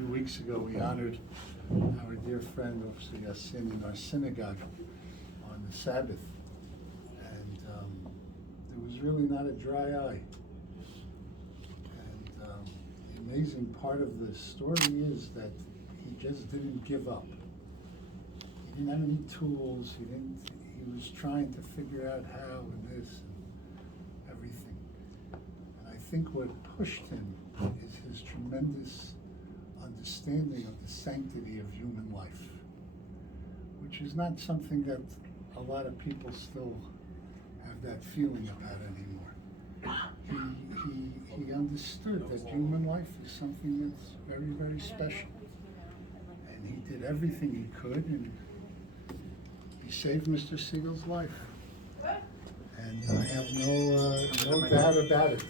few weeks ago, we honored our dear friend, Officer Yasin, in our synagogue on the Sabbath. And there was really not a dry eye. And the amazing part of the story is that he just didn't give up. He didn't have any tools. He was trying to figure out how and this and everything. And I think what pushed him is his tremendous understanding of the sanctity of human life, which is not something that a lot of people still have that feeling about anymore. He understood that human life is something that's very, very special. And he did everything he could, and he saved Mr. Siegel's life. And I have no doubt about it.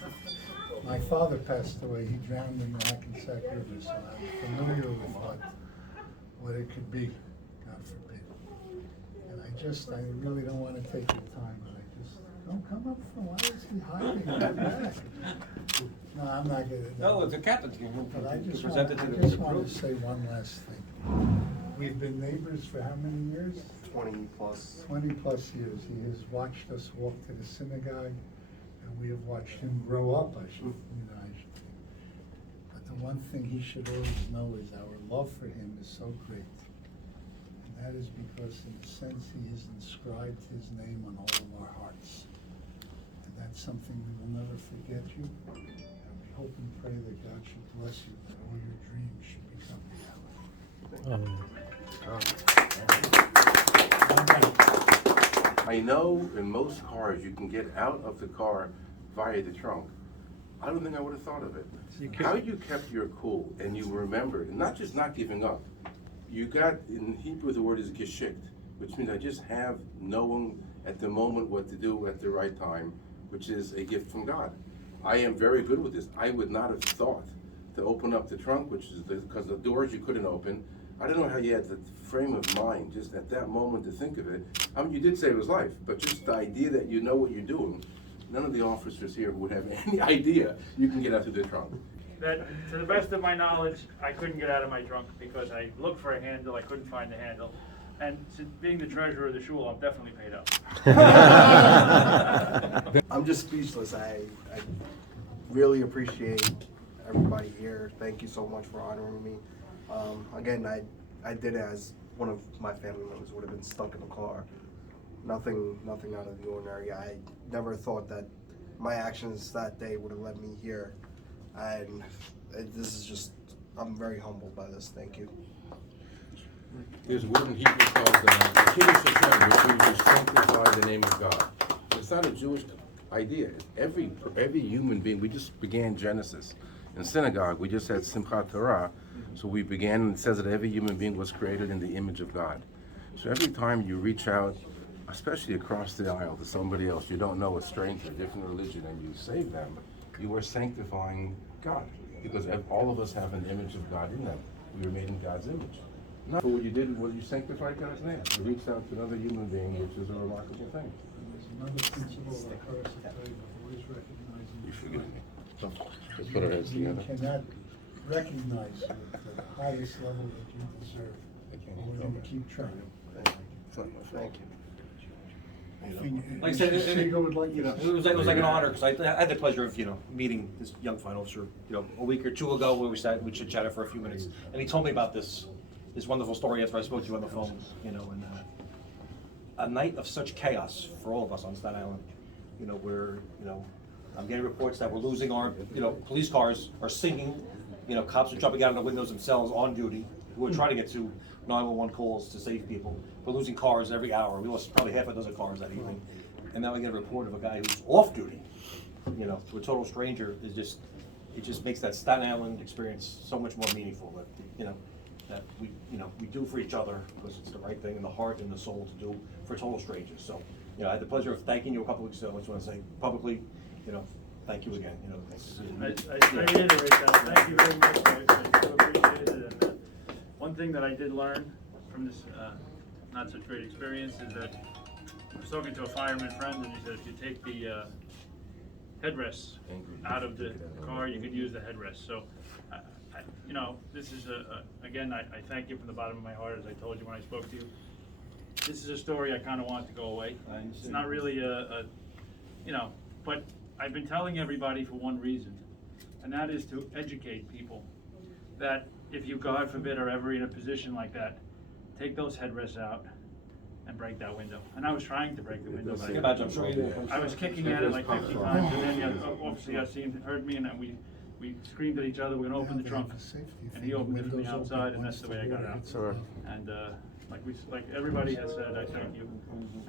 My father passed away. He drowned in the Hackensack River, so I'm familiar with what it could be, God forbid. And I really don't want to take your time, but I just, don't come up from, why is he hiding in the back? No, I'm not gonna. No, it's a captain's game. But I just Present want it to the to group. say one last thing. We've been neighbors for how many years? 20 plus. 20 plus years. He has watched us walk to the synagogue, and we have watched him grow up, I should think. But the one thing he should always know is our love for him is so great. And that is because, in a sense, he has inscribed his name on all of our hearts. And that's something we will never forget you. And we hope and pray that God should bless you, that all your dreams should become reality. I know in most cars you can get out of the car via the trunk. I don't think I would have thought of it. How you kept your cool and you remembered, and not just not giving up. You got, in Hebrew the word is geschikt, which means I just have knowing at the moment what to do at the right time, which is a gift from God. I am very good with this. I would not have thought to open up the trunk, which is because the doors you couldn't open. I don't know how you had the frame of mind just at that moment to think of it. I mean, you did save his life, but just the idea that you know what you're doing, none of the officers here would have any idea you can get out through the trunk. That, to the best of my knowledge, I couldn't get out of my trunk because I looked for a handle, I couldn't find the handle. And being the treasurer of the shul, I'm definitely paid up. I'm just speechless. I really appreciate everybody here. Thank you so much for honoring me. Again, I did it as one of my family members would have been stuck in the car. Nothing out of the ordinary. I never thought that my actions that day would have led me here. And this is just, I'm very humbled by this. Thank you. There's a word in Hebrew called Kiddush Hashem, which means to sanctify the name of God. It's not a Jewish idea. Every human being, we just began Genesis. In synagogue, we just had Simchat Torah. So we began, and it says that every human being was created in the image of God. So every time you reach out, especially across the aisle to somebody else you don't know, a stranger, a different religion, and you save them, you are sanctifying God. Because all of us have an image of God in them. We were made in God's image. Not what you did, what you sanctified God's name. You reached out to another human being, which is a remarkable thing. There's another principle of our Torah of always recognizing. You forgive me. So, let's put our heads together. You cannot recognize you at the highest level that you deserve. We're going to keep trying. Thank you. Like I said, Segal would like you know, to. it was like an honor because I had the pleasure of meeting this young fine officer a week or two ago where we chit-chatted for a few minutes, and he told me about this wonderful story after I spoke to you on the phone, and a night of such chaos for all of us on Staten Island, where I'm getting reports that we're losing our police cars are sinking, cops are jumping out of the windows themselves on duty. We're trying to get to 911 calls to save people. We're losing cars every hour. We lost probably half a dozen cars that evening. And now I get a report of a guy who's off duty, to a total stranger. It just makes that Staten Island experience so much more meaningful that we do for each other because it's the right thing in the heart and the soul to do for total strangers. So, I had the pleasure of thanking you a couple weeks ago. I just want to say publicly, thank you again. I reiterate that. Thank you very much. I so appreciate it. And one thing that I did learn from this not such great experience is that I was talking to a fireman friend, and he said if you take the headrests out of the car, you could use the headrest. So you know, this is again, I thank you from the bottom of my heart, as I told you when I spoke to you. This is a story I kind of want to go away. It's not really you know, but I've been telling everybody for one reason, and that is to educate people that if you, God forbid, are ever in a position like that, take those headrests out and break that window. And I was trying to break the window back. Imagine, I'm sure you did. I was kicking at it like 50 times, and then Officer Yasin heard me, and then we screamed at each other, we're gonna open the trunk. And he opened it from the outside, and that's the way I got out. And like everybody has said, I thank you.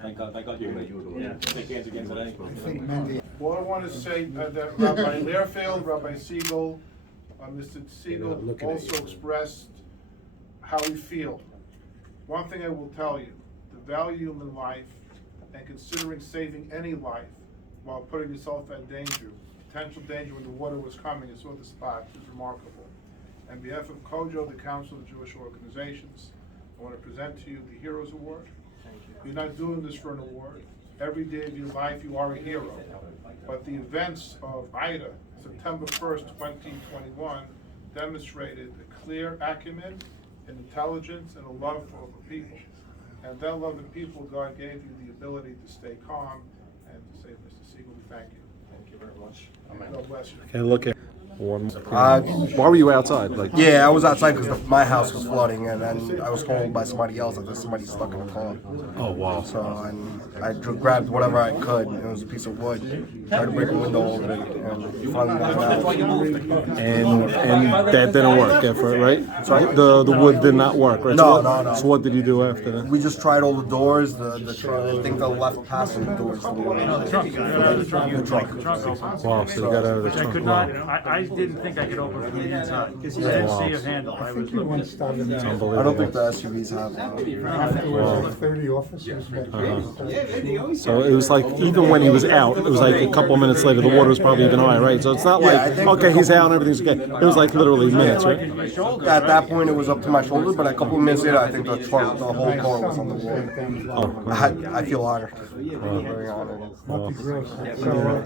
Thank God you're here. Yeah. Shake hands again today. I think Mandy, Well, I want to say that Rabbi Learfield, Rabbi Segal, Mr. Siegel also expressed how we feel. One thing I will tell you, the value of human life and considering saving any life while putting yourself at danger, potential danger when the water was coming and saw the spot is remarkable. On behalf of COJO, the Council of Jewish Organizations, I want to present to you the Heroes Award. You're not doing this for an award. Every day of your life you are a hero. But the events of Ida, September 1st, 2021, demonstrated a clear acumen, an intelligence, and a love for the people. And that love of people, God gave you the ability to stay calm and to say, Mr. Siegel, we thank you. Thank you very much. God bless you. Okay, look at one. Why were you outside? Like, Yeah, I was outside because my house was flooding, and then I was told by somebody else that there's somebody stuck in the car. oh wow. So, and I grabbed whatever I could. It was a piece of wood. Tried to break a window over it, and finally got it out. And that didn't work at first, right? Sorry? The wood did not work, right? No, so what, no. So what did you do after that? We just tried all the doors. The thing that left passing the doors. The trunk opened. Wow, so you got out of the I trunk. could Wow. not, I didn't think I could open from the inside. I didn't see a handle. I I think was you looking. once started in It's there. unbelievable. I don't think the SUVs have. Afterwards, 30 officers met. So it was like, even when he was out, it was like a couple of minutes later, the water was probably even higher, right? So it's not Yeah, I like, think okay, he's out and everything's okay. It was like literally minutes, Like right? in my shoulder, At that right? point, it was up to my shoulder, but a couple of minutes later, I think the whole car was on the wall. Oh, I feel honored. Very honored. Not the girls.